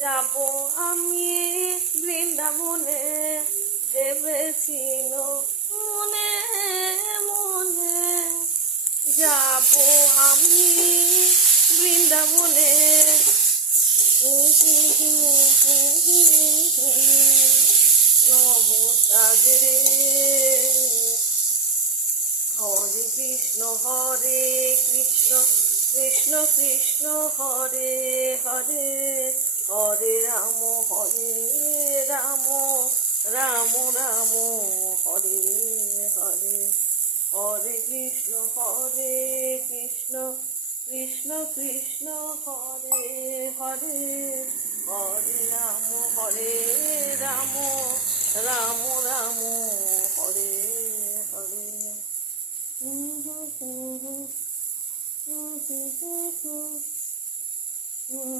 যাব আমি বৃন্দাবনে, ভেবেছিল মনে মনে। যাব আমি বৃন্দাবনে, নব সাগরে। হরে কৃষ্ণ হরে কৃষ্ণ কৃষ্ণ কৃষ্ণ হরে হরে, হরে রাম রাম রাম হরে হরে। হরে কৃষ্ণ কৃষ্ণ কৃষ্ণ হরে হরে, হরে রাম রাম রাম হরে হরে।